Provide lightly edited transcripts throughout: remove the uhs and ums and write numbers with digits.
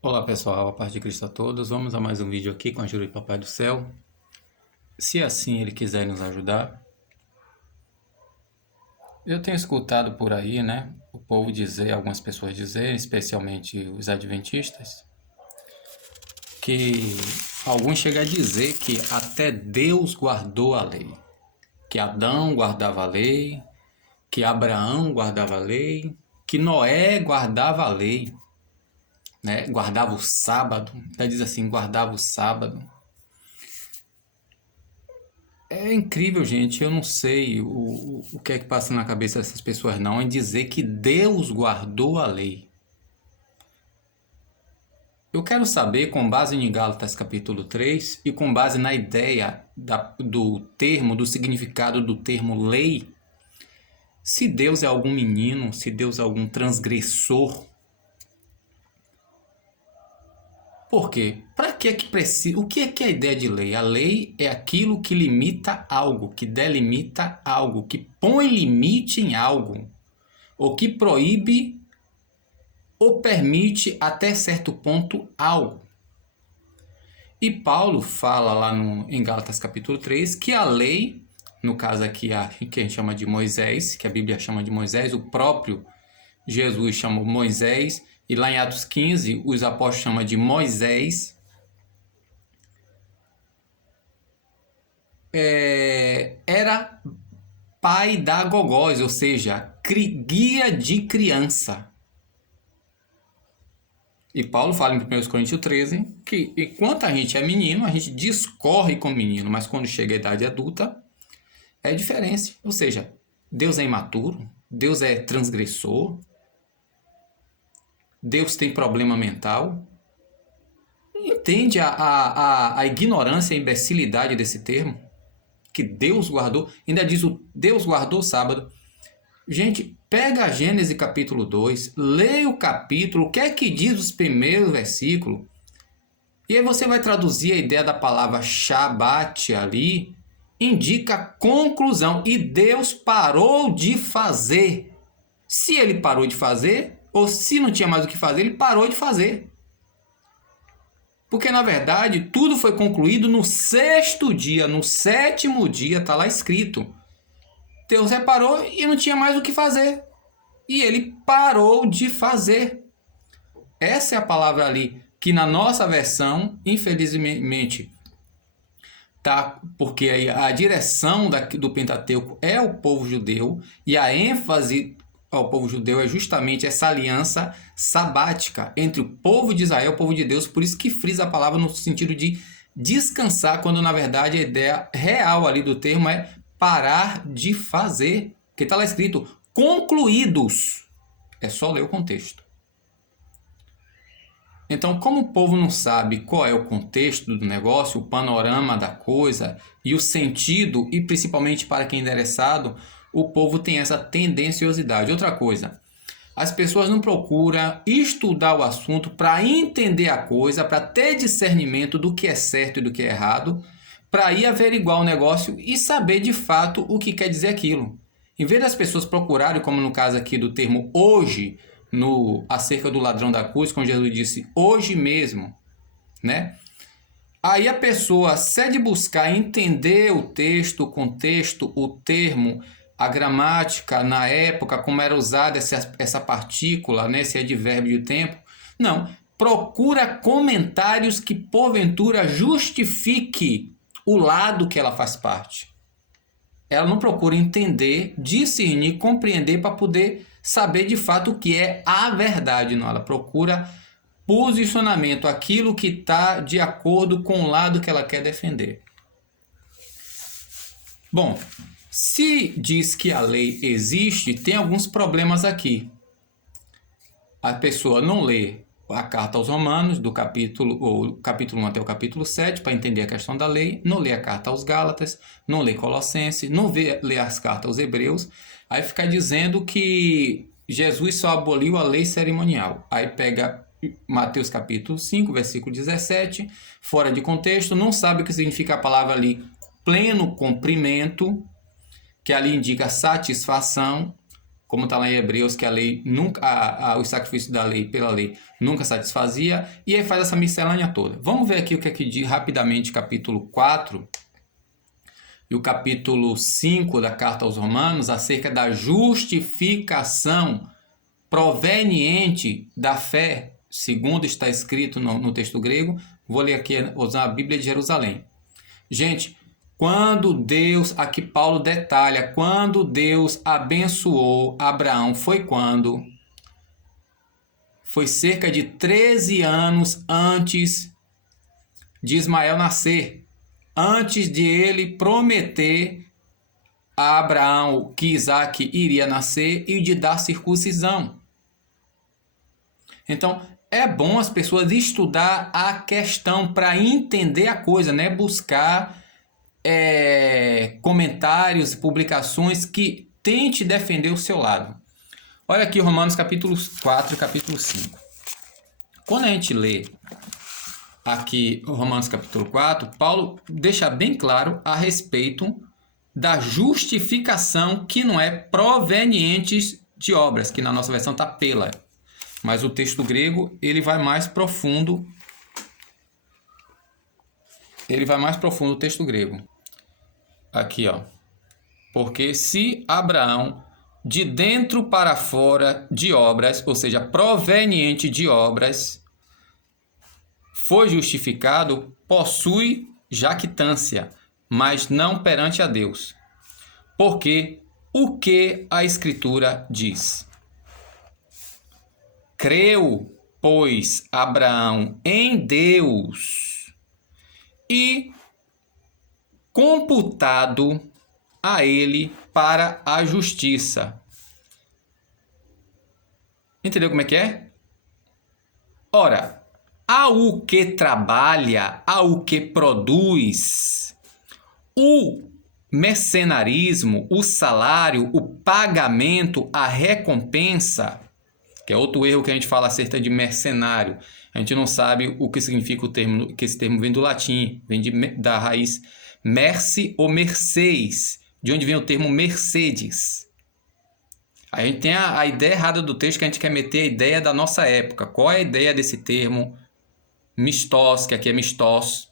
Olá pessoal, a paz de Cristo a todos. Vamos a mais um vídeo aqui com a ajuda do Papai do Céu. Se assim Ele quiser nos ajudar. Eu tenho escutado por aí, o povo dizer, algumas pessoas dizerem, especialmente os adventistas, que alguns chegam a dizer que até Deus guardou a lei. Que Adão guardava a lei, que Abraão guardava a lei, que Noé guardava a lei, guardava o sábado. Ela diz assim, guardava o sábado. É incrível, gente. Eu não sei o que é que passa na cabeça dessas pessoas, não, em dizer que Deus guardou a lei. Eu quero saber, com base em Gálatas capítulo 3 e com base na ideia do significado do termo lei, se Deus é algum menino, se Deus é algum transgressor. Por quê? Para que é que precisa? O que é a ideia de lei? A lei é aquilo que limita algo, que delimita algo, que põe limite em algo, ou que proíbe ou permite até certo ponto algo. E Paulo fala lá em Gálatas capítulo 3 que a lei, no caso aqui que a gente chama de Moisés, que a Bíblia chama de Moisés, o próprio Jesus chamou Moisés, e lá em Atos 15 os apóstolos chamam de Moisés, era pai da gogós, ou seja, guia de criança. E Paulo fala em 1 Coríntios 13 que enquanto a gente é menino, a gente discorre com o menino, mas quando chega a idade adulta, é diferente. Ou seja, Deus é imaturo, Deus é transgressor, Deus tem problema mental. Entende a ignorância e a imbecilidade desse termo? Que Deus guardou, ainda diz o Deus guardou o sábado. Gente, pega a Gênesis capítulo 2, leia o capítulo, o que é que diz os primeiros versículos, e aí você vai traduzir a ideia da palavra Shabat ali, indica conclusão, e Deus parou de fazer. Se ele parou de fazer, ou se não tinha mais o que fazer, ele parou de fazer. Porque na verdade tudo foi concluído no sexto dia, no sétimo dia, está lá escrito. Deus reparou e não tinha mais o que fazer. E ele parou de fazer. Essa é a palavra ali, que na nossa versão, infelizmente, tá, porque a direção do Pentateuco é o povo judeu, e a ênfase ao povo judeu é justamente essa aliança sabática entre o povo de Israel e o povo de Deus, por isso que frisa a palavra no sentido de descansar, quando na verdade a ideia real ali do termo é parar de fazer, porque está lá escrito concluídos. É só ler o contexto. Então, como o povo não sabe qual é o contexto do negócio, o panorama da coisa e o sentido, e principalmente para quem é interessado, o povo tem essa tendenciosidade. Outra coisa, as pessoas não procuram estudar o assunto para entender a coisa, para ter discernimento do que é certo e do que é errado, para ir averiguar o negócio e saber de fato o que quer dizer aquilo. Em vez das pessoas procurarem, como no caso aqui do termo hoje, acerca do ladrão da cruz, quando Jesus disse hoje mesmo, Aí a pessoa cede buscar entender o texto, o contexto, o termo, a gramática na época, como era usada essa partícula, esse advérbio de tempo. Não, procura comentários que porventura justifique o lado que ela faz parte. Ela não procura entender, discernir, compreender para poder saber de fato o que é a verdade. Não, ela procura posicionamento, aquilo que está de acordo com o lado que ela quer defender. Bom, se diz que a lei existe, tem alguns problemas aqui. A pessoa não lê a carta aos Romanos, do capítulo 1 até o capítulo 7, para entender a questão da lei, não lê a carta aos Gálatas, não lê Colossenses, não lê as cartas aos Hebreus, aí fica dizendo que Jesus só aboliu a lei cerimonial. Aí pega Mateus capítulo 5, versículo 17, fora de contexto, não sabe o que significa a palavra ali, pleno cumprimento, que ali indica satisfação, como está lá em Hebreus, que a lei nunca, os sacrifícios da lei, pela lei, nunca satisfazia, e aí faz essa miscelânea toda. Vamos ver aqui o que é que diz rapidamente capítulo 4 e o capítulo 5 da carta aos Romanos acerca da justificação proveniente da fé, segundo está escrito no texto grego. Vou ler aqui, usar a Bíblia de Jerusalém. Gente, quando Deus, aqui Paulo detalha, quando Deus abençoou Abraão, foi quando? Foi cerca de 13 anos antes de Ismael nascer, antes de ele prometer a Abraão que Isaac iria nascer e de dar circuncisão. Então, é bom as pessoas estudar a questão para entender a coisa, né? Buscar comentários, publicações que tente defender o seu lado. Olha aqui Romanos capítulo 4 e capítulo 5. Quando a gente lê aqui Romanos capítulo 4, Paulo deixa bem claro a respeito da justificação que não é proveniente de obras, que na nossa versão está pela. Mas o texto grego, ele vai mais profundo. O texto grego. Aqui, ó. Porque se Abraão, de dentro para fora de obras, ou seja, proveniente de obras, foi justificado, possui jactância, mas não perante a Deus. Porque o que a Escritura diz? Creu, pois, Abraão em Deus e computado a ele para a justiça. Entendeu como é que é? Ora, ao que trabalha, ao que produz, o mercenarismo, o salário, o pagamento, a recompensa, que é outro erro que a gente fala acerca de mercenário. A gente não sabe o que significa o termo, que esse termo vem do latim, vem da raiz merce ou merceis, de onde vem o termo Mercedes. A gente tem a ideia errada do texto, que a gente quer meter a ideia da nossa época. Qual é a ideia desse termo mistós, que aqui é mistós?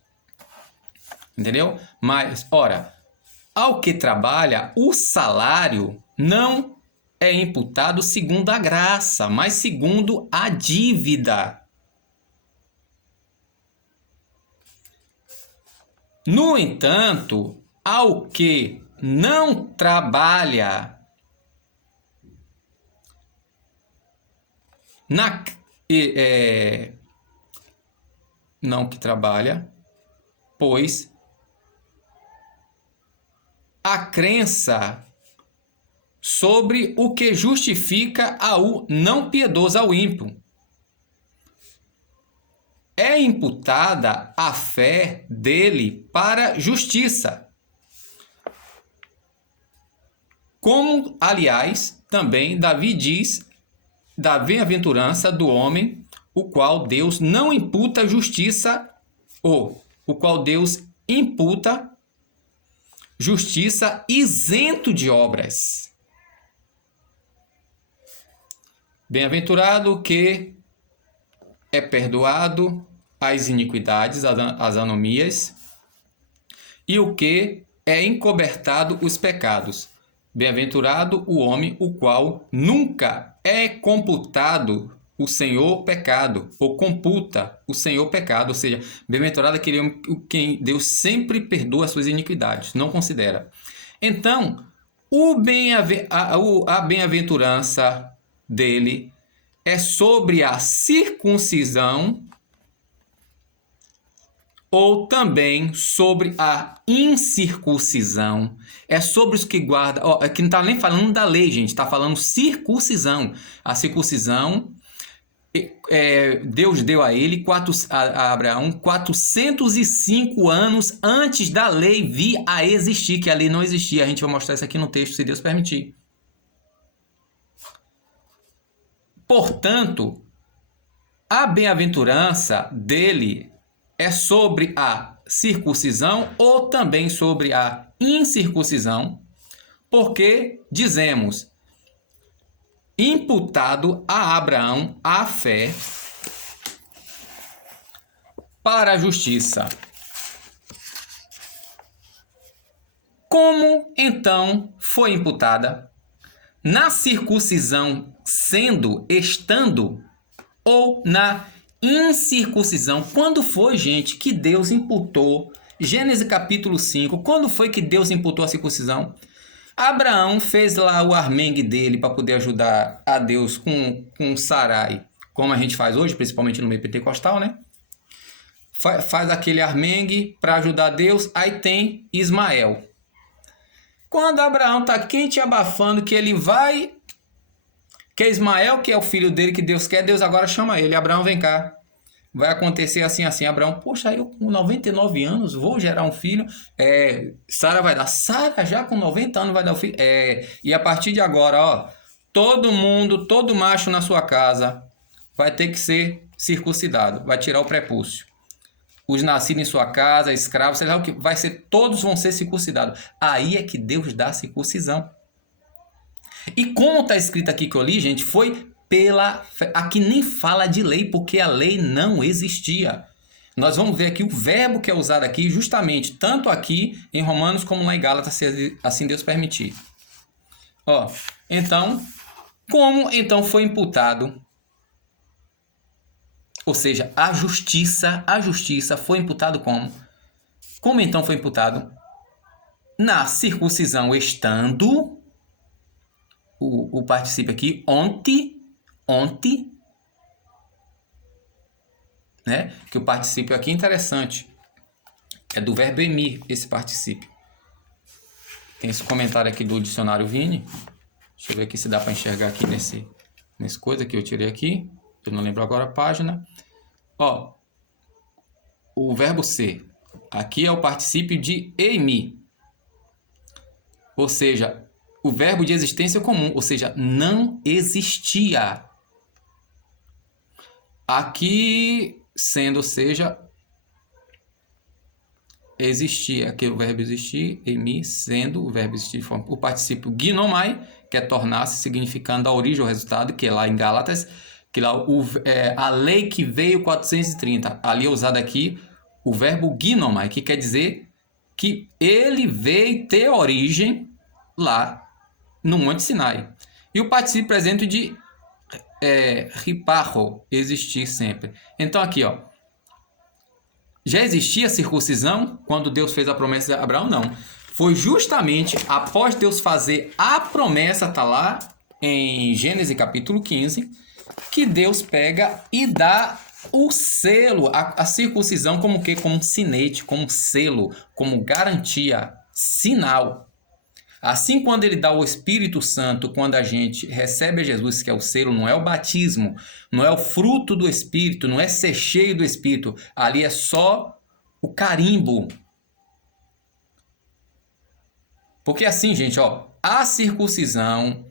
Entendeu? Mas, ora, ao que trabalha, o salário não é imputado segundo a graça, mas segundo a dívida. No entanto, ao que não trabalha, não que trabalha, pois a crença sobre o que justifica ao não piedoso, ao ímpio. É imputada a fé dele para justiça. Como, aliás, também Davi diz da bem-aventurança do homem, o qual Deus não imputa justiça, ou o qual Deus imputa justiça isento de obras. Bem-aventurado que é perdoado as iniquidades, as anomias, e o que é encobertado os pecados. Bem-aventurado o homem, o qual nunca é computado o Senhor pecado, ou computa o Senhor pecado, ou seja, bem-aventurado aquele homem quem Deus sempre perdoa as suas iniquidades, não considera. Então, a bem-aventurança dele é sobre a circuncisão ou também sobre a incircuncisão. É sobre os que guardam. Aqui não está nem falando da lei, gente. Está falando circuncisão. A circuncisão, Deus deu a ele, a Abraão, 405 anos antes da lei vir a existir, que a lei não existia. A gente vai mostrar isso aqui no texto, se Deus permitir. Portanto, a bem-aventurança dele é sobre a circuncisão ou também sobre a incircuncisão, porque dizemos, imputado a Abraão a fé para a justiça. Como então foi imputada? Na circuncisão, estando, ou na incircuncisão? Quando foi, gente, que Deus imputou? Gênesis capítulo 5, quando foi que Deus imputou a circuncisão? Abraão fez lá o armengue dele para poder ajudar a Deus com Sarai, como a gente faz hoje, principalmente no meio pentecostal, né? Faz aquele armengue para ajudar Deus, aí tem Ismael. Quando Abraão está quente e abafando que ele vai, que é Ismael, que é o filho dele que Deus quer, Deus agora chama ele. Abraão, vem cá. Vai acontecer assim, assim. Abraão, poxa, eu com 99 anos vou gerar um filho. Sara vai dar. Sara já com 90 anos vai dar um filho. E a partir de agora, ó, todo mundo, todo macho na sua casa vai ter que ser circuncidado. Vai tirar o prepúcio. Os nascidos em sua casa, escravos, sei lá o que, todos vão ser circuncidados. Aí é que Deus dá a circuncisão. E como está escrito aqui que eu li, gente, foi pela fé. Aqui nem fala de lei, porque a lei não existia. Nós vamos ver aqui o verbo que é usado aqui, justamente, tanto aqui em Romanos como lá em Gálatas, se assim Deus permitir. Ó, então, como então foi imputado? Ou seja, a justiça foi imputado como? Como então foi imputado? Na circuncisão estando, o particípio aqui, onte, né? Que o particípio aqui é interessante. É do verbo emir, esse particípio. Tem esse comentário aqui do dicionário Vini. Deixa eu ver aqui se dá para enxergar aqui nesse coisa que eu tirei aqui. Eu não lembro agora a página. Ó, o verbo ser. Aqui é o particípio de emi. Ou seja, o verbo de existência comum. Ou seja, não existia. Aqui, sendo, ou seja, existia. Aqui é o verbo existir, emi, sendo, o verbo existir. O particípio ginomai, que é tornar-se, significando a origem ou resultado, que é lá em Gálatas. Que lá a lei que veio 430, ali é usado aqui o verbo ginomai, que quer dizer que ele veio ter origem lá no Monte Sinai. E o particípio presente de riparro, existir sempre. Então aqui, ó, já existia a circuncisão quando Deus fez a promessa de Abraão? Não. Foi justamente após Deus fazer a promessa, tá lá em Gênesis capítulo 15, que Deus pega e dá o selo, a circuncisão como que? Como um sinete, como selo, como garantia, sinal. Assim, quando ele dá o Espírito Santo, quando a gente recebe a Jesus, que é o selo, não é o batismo, não é o fruto do Espírito, não é ser cheio do Espírito, ali é só o carimbo. Porque assim, gente, ó, a circuncisão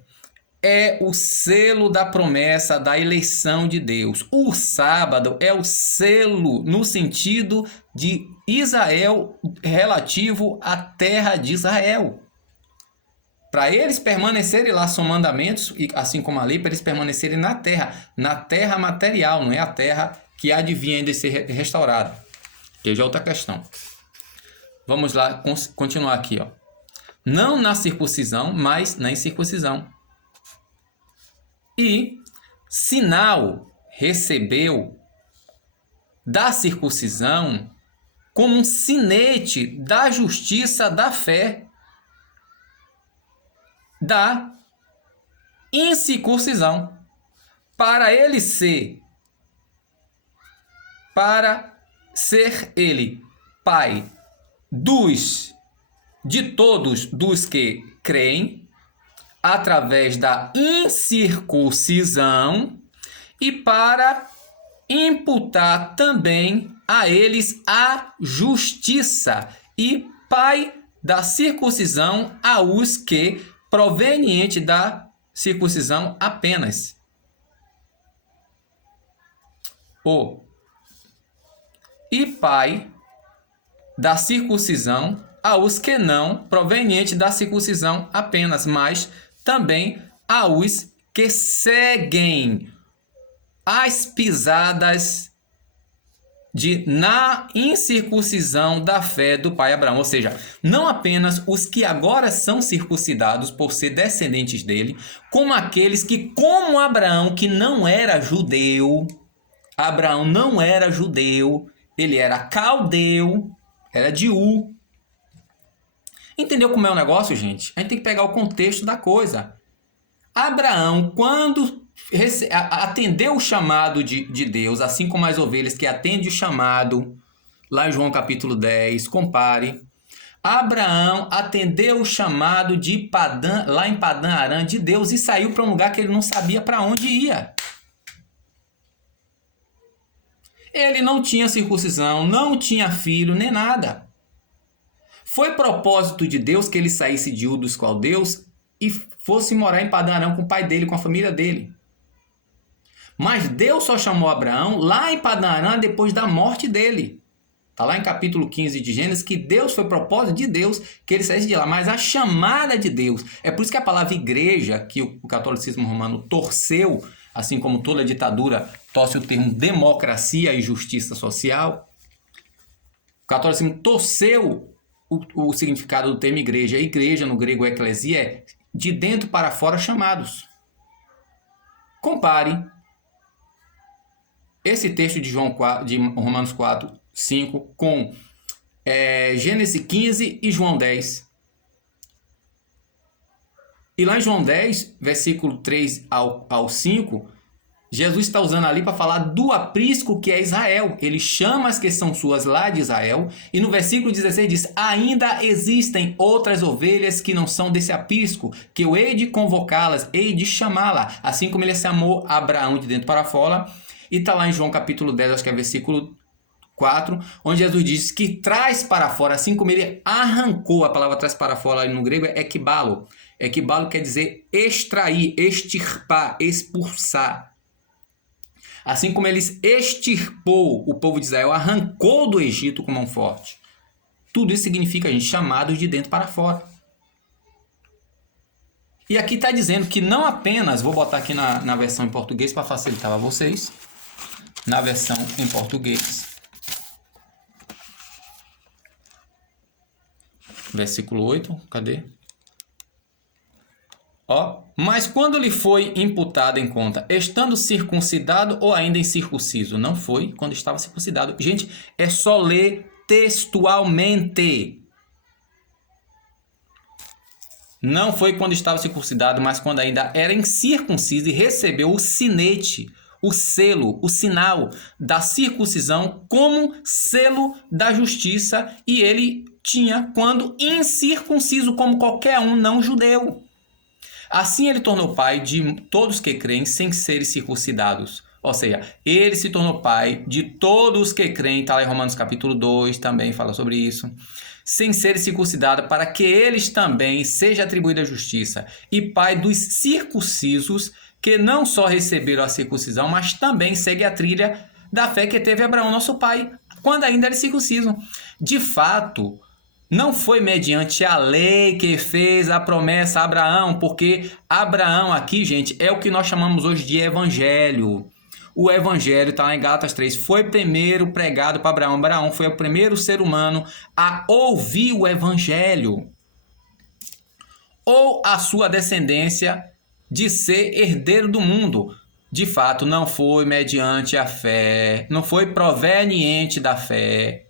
é o selo da promessa da eleição de Deus. O sábado é o selo no sentido de Israel relativo à terra de Israel. Para eles permanecerem lá, são mandamentos, assim como a lei, para eles permanecerem na terra material, não é a terra que há de vir ainda ser restaurada. Que já é outra questão. Vamos lá, continuar aqui, ó. Não na circuncisão, mas na incircuncisão. E sinal recebeu da circuncisão como um sinete da justiça da fé da incircuncisão, para ser ele pai de todos dos que creem, através da incircuncisão, e para imputar também a eles a justiça, e pai da circuncisão aos que, proveniente da circuncisão apenas. E pai da circuncisão aos que não, proveniente da circuncisão apenas, mas também aos que seguem as pisadas na incircuncisão da fé do pai Abraão. Ou seja, não apenas os que agora são circuncidados por ser descendentes dele, como aqueles que, como Abraão, que não era judeu, Abraão não era judeu, ele era caldeu, era de Ur. Entendeu como é o negócio, gente? A gente tem que pegar o contexto da coisa. Abraão, quando atendeu o chamado de Deus, assim como as ovelhas que atendem o chamado, lá em João capítulo 10, compare. Abraão atendeu o chamado de lá em Padã Arã de Deus e saiu para um lugar que ele não sabia para onde ia. Ele não tinha circuncisão, não tinha filho, nem nada. Foi propósito de Deus que ele saísse de Ur dos Caldeus e fosse morar em Padã Arã com o pai dele, com a família dele. Mas Deus só chamou Abraão lá em Padã Arã depois da morte dele. Está lá em capítulo 15 de Gênesis que Deus foi propósito de Deus que ele saísse de lá. Mas a chamada de Deus, é por isso que a palavra igreja, que o catolicismo romano torceu, assim como toda ditadura torce o termo democracia e justiça social, o catolicismo torceu o significado do termo igreja. Igreja, no grego eclesia, é de dentro para fora chamados. Compare esse texto de Romanos 4, 5 com Gênesis 15 e João 10. E lá em João 10, versículo 3 ao 5, Jesus está usando ali para falar do aprisco que é Israel. Ele chama as que são suas lá de Israel. E no versículo 16 diz: ainda existem outras ovelhas que não são desse aprisco, que eu hei de convocá-las, hei de chamá-la. Assim como ele chamou Abraão de dentro para fora. E está lá em João capítulo 10, acho que é versículo 4, onde Jesus diz que traz para fora, assim como ele arrancou. A palavra traz para fora ali no grego é ekbalo. Ekbalo quer dizer extrair, extirpar, expulsar. Assim como ele extirpou o povo de Israel, arrancou do Egito com mão forte. Tudo isso significa, gente, chamados de dentro para fora. E aqui está dizendo que não apenas, vou botar aqui na versão em português para facilitar para vocês, na versão em português, versículo 8, cadê? Mas quando lhe foi imputado em conta, estando circuncidado ou ainda incircunciso? Não foi quando estava circuncidado. Gente, é só ler textualmente. Não foi quando estava circuncidado, mas quando ainda era incircunciso e recebeu o sinete, o selo, o sinal da circuncisão como selo da justiça, e ele tinha quando incircunciso como qualquer um não judeu. Assim ele tornou pai de todos que creem sem serem circuncidados. Ou seja, ele se tornou pai de todos que creem, está lá em Romanos capítulo 2, também fala sobre isso, sem serem circuncidados, para que eles também seja atribuída a justiça, e pai dos circuncisos, que não só receberam a circuncisão, mas também segue a trilha da fé que teve Abraão, nosso pai, quando ainda era circunciso. De fato, não foi mediante a lei que fez a promessa a Abraão, porque Abraão aqui, gente, é o que nós chamamos hoje de evangelho. O evangelho está lá em Gálatas 3, foi primeiro pregado para Abraão. Abraão foi o primeiro ser humano a ouvir o evangelho, ou a sua descendência de ser herdeiro do mundo. De fato, não foi mediante a fé, não foi proveniente da fé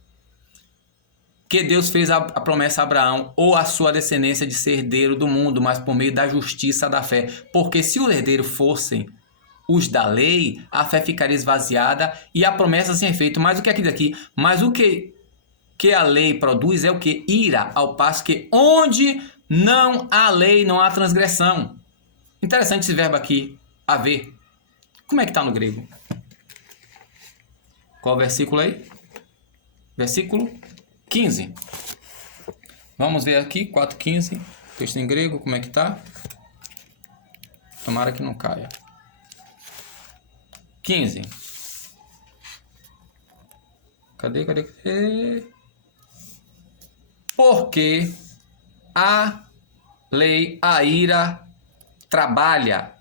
que Deus fez a promessa a Abraão ou a sua descendência de ser herdeiro do mundo, mas por meio da justiça da fé. Porque se o herdeiro fossem os da lei, a fé ficaria esvaziada e a promessa sem efeito. Mas o que é aqui daqui? Mas o que a lei produz é o que? Ira, ao passo que onde não há lei, não há transgressão. Interessante esse verbo aqui, haver. Como é que está no grego? Qual versículo aí? Versículo 15. Vamos ver aqui, 4:15. Texto em grego, como é que tá? Tomara que não caia. 15. Cadê? Porque a lei, a ira, trabalha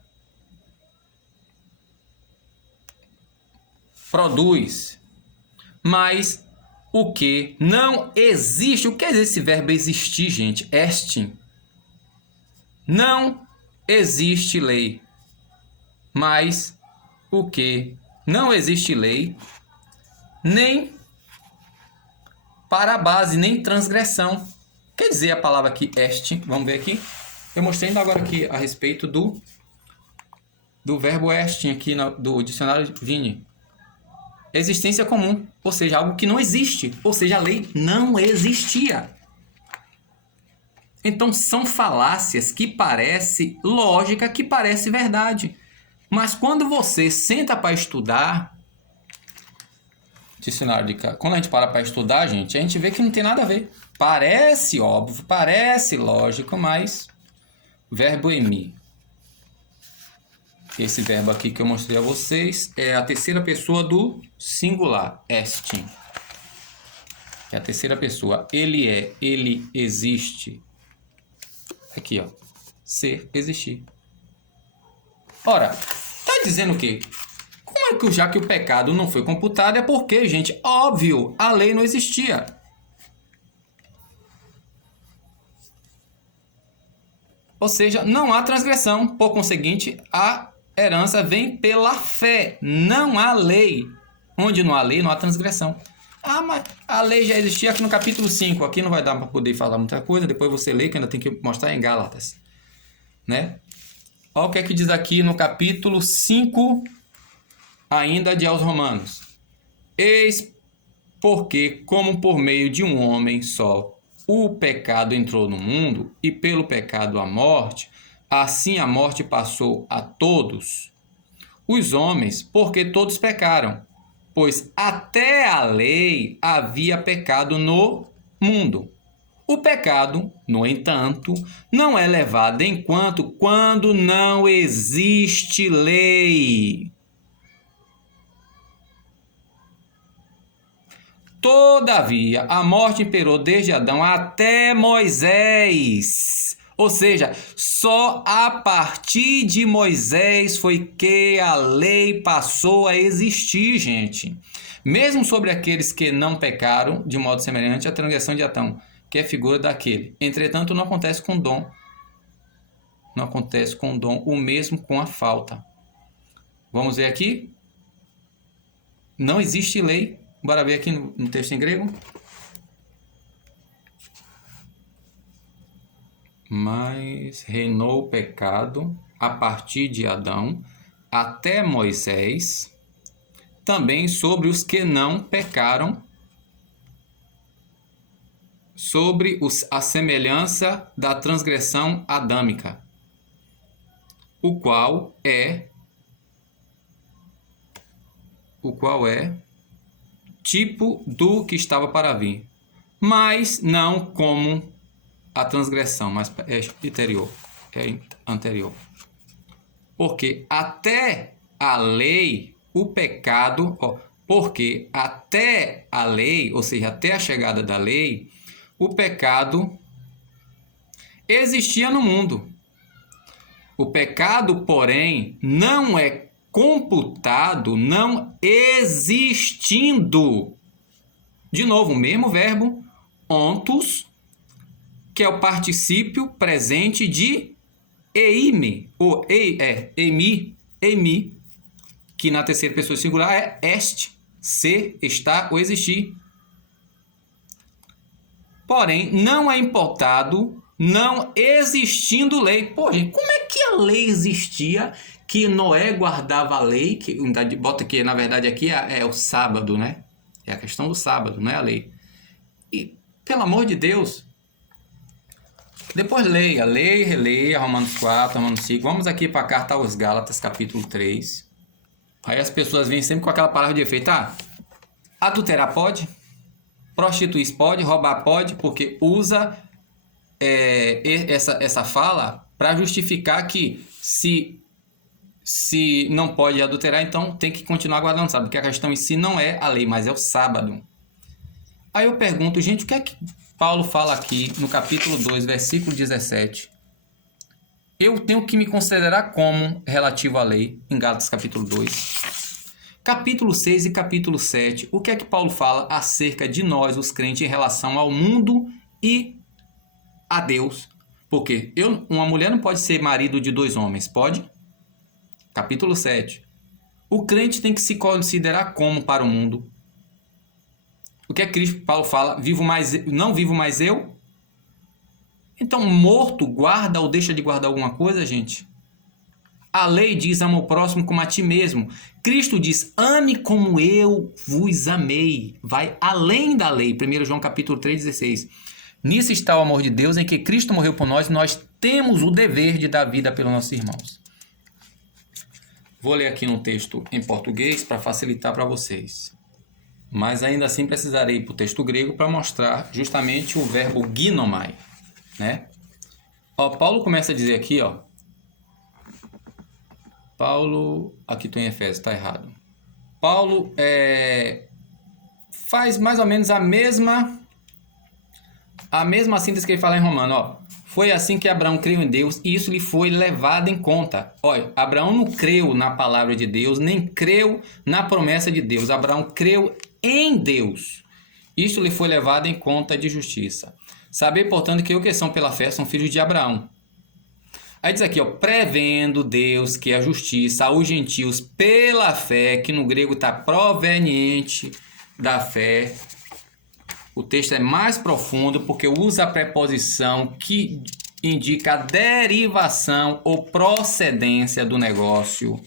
produz. Mas o que não existe. O que é esse verbo existir, gente? Est. Não existe lei. Mas o que não existe lei, nem para a base, nem transgressão. Quer dizer a palavra aqui, est, vamos ver aqui. Eu mostrei ainda agora aqui a respeito do verbo est, aqui do dicionário Vini. Existência comum, ou seja, algo que não existe, ou seja, a lei não existia. Então são falácias que parece lógica, que parece verdade. Mas quando você senta para estudar, quando a gente para estudar, gente, a gente vê que não tem nada a ver. Parece óbvio, parece lógico, mas verbo emi. Esse verbo aqui que eu mostrei a vocês é a terceira pessoa do singular, est. É a terceira pessoa. Ele é, ele existe. Aqui, ó. Ser, existir. Ora, tá dizendo o quê? Como é que já que o pecado não foi computado? É porque, gente, óbvio, a lei não existia. Ou seja, não há transgressão. Por conseguinte, a herança vem pela fé. Não há lei. Onde não há lei, não há transgressão. Ah, mas a lei já existia aqui no capítulo 5. Aqui não vai dar para poder falar muita coisa. Depois você lê, que ainda tem que mostrar em Gálatas. Né? Olha o que é que diz aqui no capítulo 5, ainda de aos Romanos. Eis porque, como por meio de um homem só, o pecado entrou no mundo, e pelo pecado a morte, assim a morte passou a todos os homens, porque todos pecaram. Pois até a lei havia pecado no mundo. O pecado, no entanto, não é levado em conta quando não existe lei. Todavia, a morte imperou desde Adão até Moisés. Ou seja, só a partir de Moisés foi que a lei passou a existir, gente. Mesmo sobre aqueles que não pecaram, de modo semelhante à transgressão de Adão, que é figura daquele. Entretanto, não acontece com o dom. Não acontece com o dom, o mesmo com a falta. Vamos ver aqui. Não existe lei. Bora ver aqui no texto em grego. Mas reinou o pecado a partir de Adão até Moisés, também sobre os que não pecaram, sobre a semelhança da transgressão adâmica, o qual é tipo do que estava para vir, mas não como a transgressão, mas é anterior. Porque até a lei, o pecado, porque até a lei, ou seja, até a chegada da lei, o pecado existia no mundo. O pecado, porém, não é computado, não existindo. De novo, o mesmo verbo, ontos, que é o particípio presente de eime, ou emi, que na terceira pessoa singular é est, ser, estar ou existir. Porém, não é imputado, não existindo lei. Pô, gente, como é que a lei existia, que Noé guardava a lei, que bota que na verdade aqui é o sábado, né? É a questão do sábado, não é a lei. E, pelo amor de Deus, depois releia Romanos 4, Romanos 5. Vamos aqui para a carta aos Gálatas, capítulo 3. Aí as pessoas vêm sempre com aquela palavra de efeito. Adulterar pode? Prostituir pode? Roubar pode? Porque usa essa fala para justificar que se não pode adulterar, então tem que continuar guardando sábado. Porque a questão em si não é a lei, mas é o sábado. Aí eu pergunto, gente, o que é que Paulo fala aqui no capítulo 2, versículo 17? Eu tenho que me considerar como relativo à lei, em Gálatas capítulo 2. Capítulo 6 e capítulo 7, o que é que Paulo fala acerca de nós, os crentes, em relação ao mundo e a Deus? Porque uma mulher não pode ser marido de 2 homens, pode? Capítulo 7. O crente tem que se considerar como para o mundo? O que é que Paulo fala? Não vivo mais eu? Então, morto guarda ou deixa de guardar alguma coisa, gente? A lei diz: ama o próximo como a ti mesmo. Cristo diz: ame como eu vos amei. Vai além da lei. 1 João capítulo 3,16. Nisso está o amor de Deus, em que Cristo morreu por nós e nós temos o dever de dar vida pelos nossos irmãos. Vou ler aqui no texto em português para facilitar para vocês. Mas ainda assim precisarei ir para o texto grego para mostrar justamente o verbo ginomai, né? Paulo começa a dizer aqui, Paulo, aqui estou em Efésios, está errado. Paulo faz mais ou menos a mesma síntese que ele fala em Romano, Foi assim que Abraão creu em Deus e isso lhe foi levado em conta. Olha, Abraão não creu na palavra de Deus, nem creu na promessa de Deus. Abraão creu em Deus. Isso lhe foi levado em conta de justiça. Saber, portanto, que os que são pela fé são filhos de Abraão. Aí diz aqui, prevendo Deus que a justiça aos gentios pela fé, que no grego está proveniente da fé. O texto é mais profundo porque usa a preposição que indica a derivação ou procedência do negócio.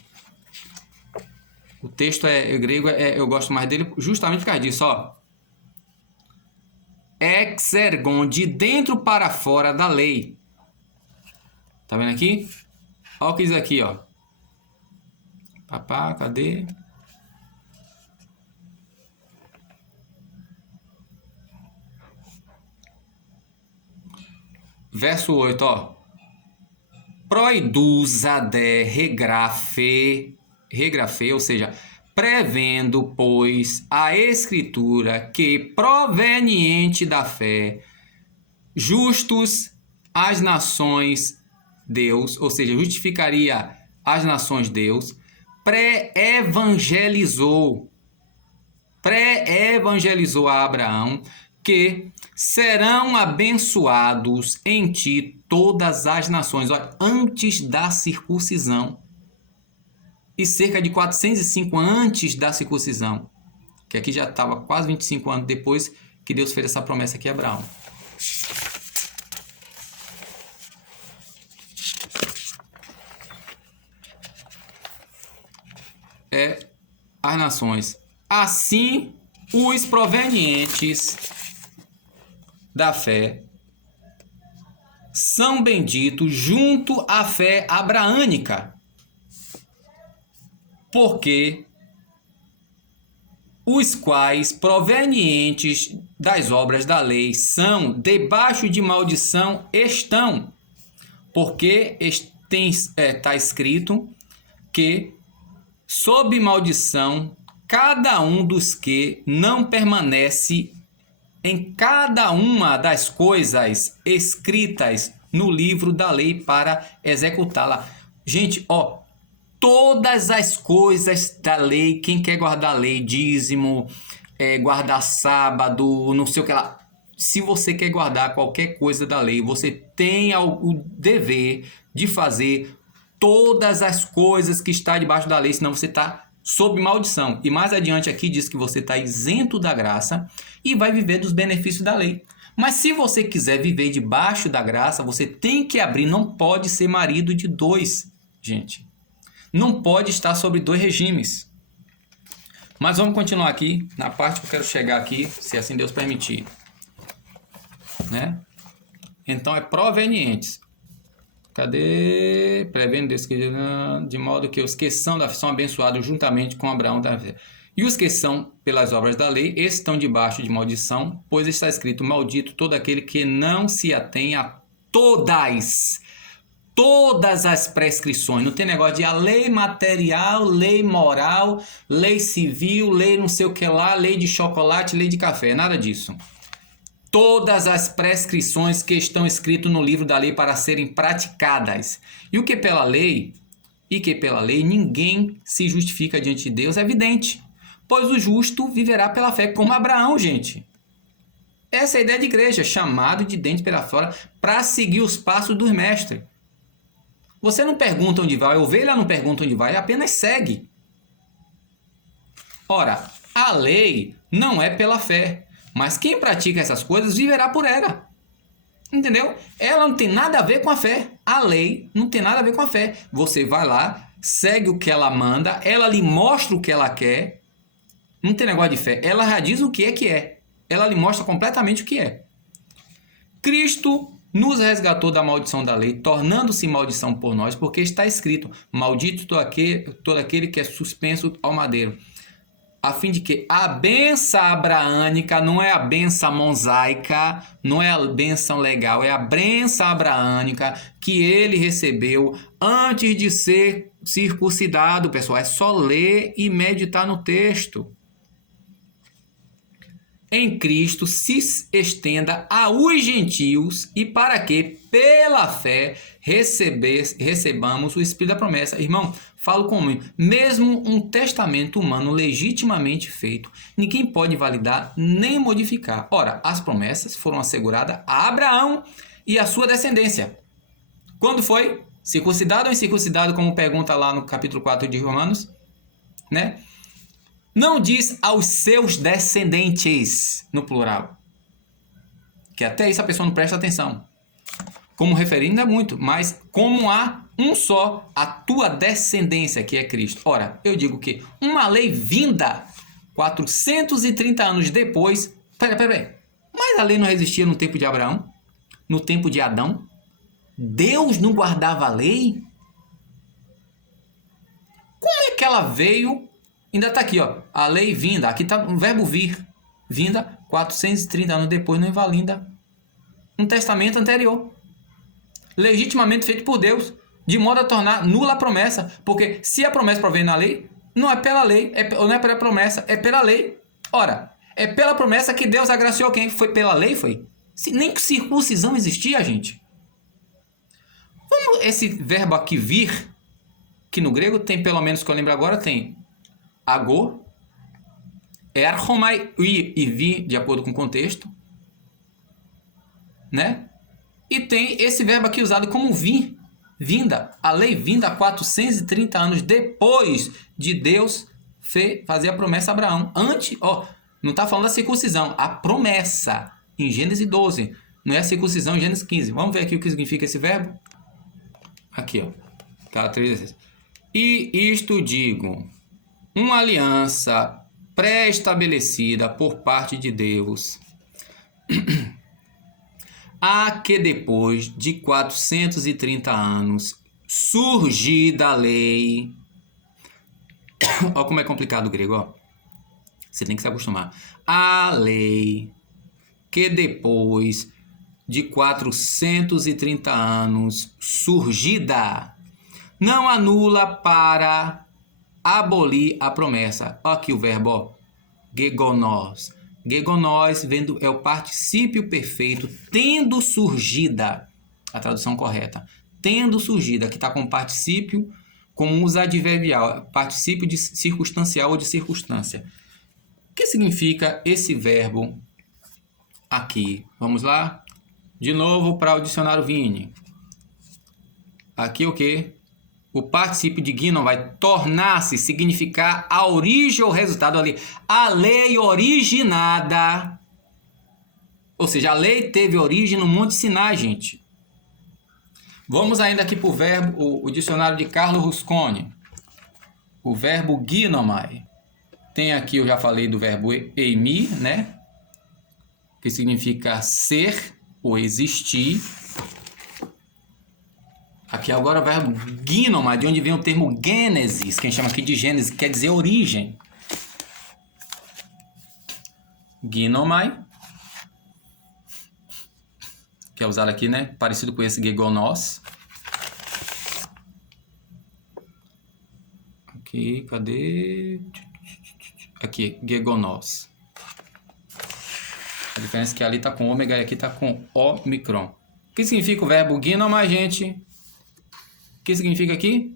O texto grego, eu gosto mais dele justamente por causa disso, Exergon, de dentro para fora da lei. Tá vendo aqui? Olha o que diz aqui, Papá, cadê? Verso 8, Proidusa de regrafe, ou seja, prevendo, pois, a escritura que, proveniente da fé, justos as nações Deus, ou seja, justificaria as nações Deus, pré-evangelizou a Abraão, que serão abençoados em ti todas as nações, antes da circuncisão, e cerca de 405 antes da circuncisão, que aqui já estava quase 25 anos depois que Deus fez essa promessa aqui a Abraão. As nações. Assim, os provenientes da fé são benditos junto à fé abraânica, porque os quais provenientes das obras da lei são debaixo de maldição estão, porque está escrito que sob maldição cada um dos que não permanece em cada uma das coisas escritas no livro da lei para executá-la. Gente, todas as coisas da lei, quem quer guardar a lei, dízimo, guardar sábado, não sei o que lá. Se você quer guardar qualquer coisa da lei, você tem o dever de fazer todas as coisas que está debaixo da lei, senão você está sob maldição. E mais adiante aqui diz que você está isento da graça e vai viver dos benefícios da lei. Mas se você quiser viver debaixo da graça, você tem que abrir, não pode ser marido de 2, gente. Não pode estar sobre 2 regimes. Mas vamos continuar aqui, na parte que eu quero chegar aqui, se assim Deus permitir. Né? Então é provenientes. Cadê? Prevendo Deus, de modo que os que são da fé são abençoados juntamente com Abraão da fé. E os que são pelas obras da lei estão debaixo de maldição, pois está escrito: maldito todo aquele que não se atém a todas as prescrições. Não tem negócio de a lei material, lei moral, lei civil, lei não sei o que lá, lei de chocolate, lei de café, nada disso. Todas as prescrições que estão escritas no livro da lei para serem praticadas. E o que pela lei? e que pela lei ninguém se justifica diante de Deus é evidente, pois o justo viverá pela fé, como Abraão, gente. Essa é a ideia de igreja, chamado de dente pela fora para seguir os passos dos mestres. Você não pergunta onde vai, a ovelha não pergunta onde vai, apenas segue. Ora, a lei não é pela fé, mas quem pratica essas coisas viverá por ela. Entendeu? Ela não tem nada a ver com a fé. A lei não tem nada a ver com a fé. Você vai lá, segue o que ela manda, ela lhe mostra o que ela quer. Não tem negócio de fé. Ela já diz o que é. Ela lhe mostra completamente o que é. Cristo nos resgatou da maldição da lei, tornando-se maldição por nós, porque está escrito: maldito todo aquele que é suspenso ao madeiro. A fim de que a bênção abraânica não é a bênção mosaica, não é a bênção legal, é a bênção abraânica que ele recebeu antes de ser circuncidado, pessoal. É só ler e meditar no texto. Em Cristo se estenda aos gentios e para que, pela fé, recebamos o Espírito da promessa. Irmão, falo comigo, mesmo um testamento humano legitimamente feito, ninguém pode validar nem modificar. Ora, as promessas foram asseguradas a Abraão e a sua descendência. Quando foi? Circuncidado ou incircuncidado, como pergunta lá no capítulo 4 de Romanos, né? Não diz aos seus descendentes, no plural. Que até isso a pessoa não presta atenção. Como referindo é muito, mas como há um só, a tua descendência, que é Cristo. Ora, eu digo que uma lei vinda 430 anos depois... Peraí. Mas a lei não existia no tempo de Abraão? No tempo de Adão? Deus não guardava a lei? Como é que ela veio... Ainda está aqui, ó, a lei vinda. Aqui está o verbo vir. Vinda 430 anos depois não invalida um testamento anterior. Legitimamente feito por Deus, de modo a tornar nula a promessa. Porque se a promessa provém na lei, não é pela lei, não é pela promessa, é pela lei. Ora, é pela promessa que Deus agraciou quem? Foi pela lei, foi? Nem circuncisão existia, gente. Vamos, esse verbo aqui, vir, que no grego tem, pelo menos que eu lembro agora, tem agor, erchomai, ir e vir, de acordo com o contexto, né? E tem esse verbo aqui usado como vir, vinda. A lei vinda 430 anos depois de Deus fazer a promessa a Abraão. Antes, ó, não está falando da circuncisão, a promessa, em Gênesis 12. Não é a circuncisão em Gênesis 15. Vamos ver aqui o que significa esse verbo? Aqui, ó. E isto digo... uma aliança pré-estabelecida por parte de Deus, a que depois de 430 anos surgida a lei. Olha como é complicado o grego, ó. Você tem que se acostumar. A lei que depois de 430 anos surgida não anula para abolir a promessa. Aqui o verbo, ó, gegonós. Gegonós é o particípio perfeito, tendo surgida, a tradução correta, tendo surgida, que está com particípio, com uso adverbial, particípio de circunstancial ou de circunstância. O que significa esse verbo aqui? Vamos lá? De novo para o dicionário Vini. Aqui o quê? O particípio de ginon vai tornar-se, significar a origem ou resultado ali. A lei originada. Ou seja, a lei teve origem no Monte Sinai, gente. Vamos ainda aqui para o verbo, o dicionário de Carlo Rusconi. O verbo ginomai. Tem aqui, eu já falei do verbo eimi, né? Que significa ser ou existir. Aqui agora o verbo ginomai, de onde vem o termo gênesis, que a gente chama aqui de Gênesis, quer dizer origem. Ginomai, que é usado aqui, né? Parecido com esse gegonós. Aqui, cadê? Aqui, gegonós. A diferença é que ali está com ômega e aqui está com omicron. O que significa o verbo ginomai, gente? O que significa aqui?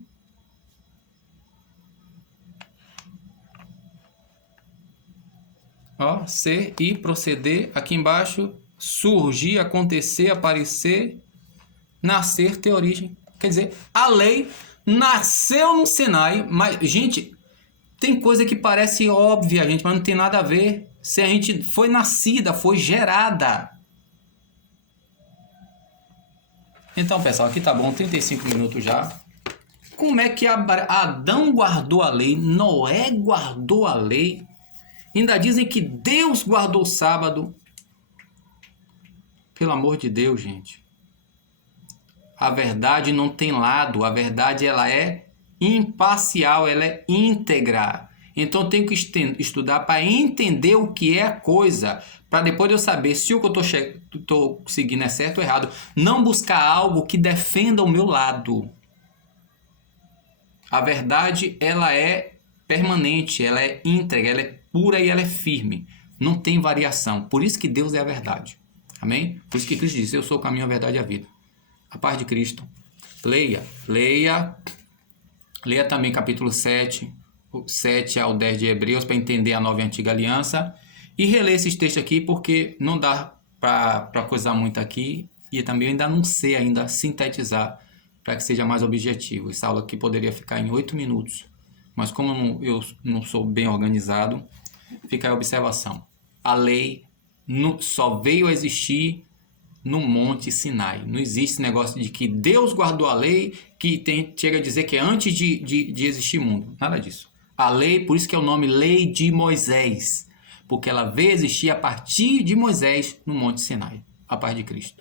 Ó, ser e proceder. Aqui embaixo, surgir, acontecer, aparecer, nascer, ter origem. Quer dizer, a lei nasceu no Sinai, mas, gente, tem coisa que parece óbvia, gente, mas não tem nada a ver. Se a gente foi nascida, foi gerada. Então, pessoal, aqui tá bom, 35 minutos já. Como é que Adão guardou a lei, Noé guardou a lei, ainda dizem que Deus guardou o sábado. Pelo amor de Deus, gente. A verdade não tem lado, a verdade ela é imparcial, ela é íntegra. Então eu tenho que estudar para entender o que é a coisa, para depois eu saber se o que eu estou seguindo é certo ou errado. Não buscar algo que defenda o meu lado. A verdade ela é permanente, ela é íntegra, ela é pura e ela é firme. Não tem variação. Por isso que Deus é a verdade. Amém? Por isso que Cristo disse, eu sou o caminho, a verdade e a vida. A paz de Cristo. Leia também capítulo 7, 7 ao 10 de Hebreus, para entender a nova e a antiga aliança. E relê esses textos aqui, porque não dá para coisar muito aqui. E também eu ainda não sei sintetizar para que seja mais objetivo. Essa aula aqui poderia ficar em 8 minutos. Mas como eu não sou bem organizado, fica a observação. A lei só veio a existir no Monte Sinai. Não existe esse negócio de que Deus guardou a lei, que chega a dizer que é antes de existir mundo. Nada disso. A lei, por isso que é o nome Lei de Moisés, porque ela veio existir a partir de Moisés no Monte Sinai. A paz de Cristo.